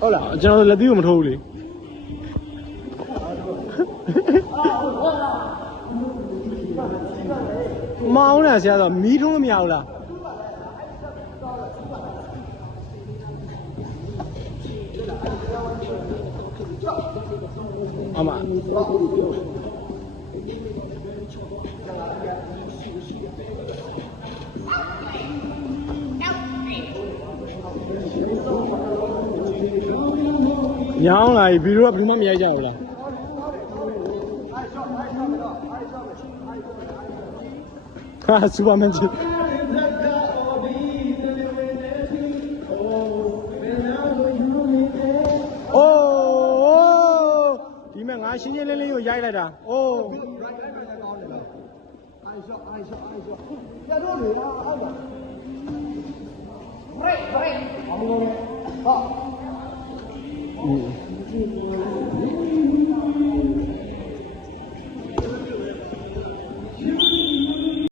ဟုတ်လားကျွန်တော်လက်သီးကိုမထိုးဘူးလေမောင်းနေဆရာတော့မီးထုံးမရဘူးလားအမညောင်းလာပြီဗီဒီယိုကဘယ်မှမရိုက်ကြဘူးလားဟာစူပါမန်ကြီးအိုးဒီမဲ့ငါရှင်းရှင်းလင်းလင်းကိုရိုက်လိုက်တာအိုးbreak break 好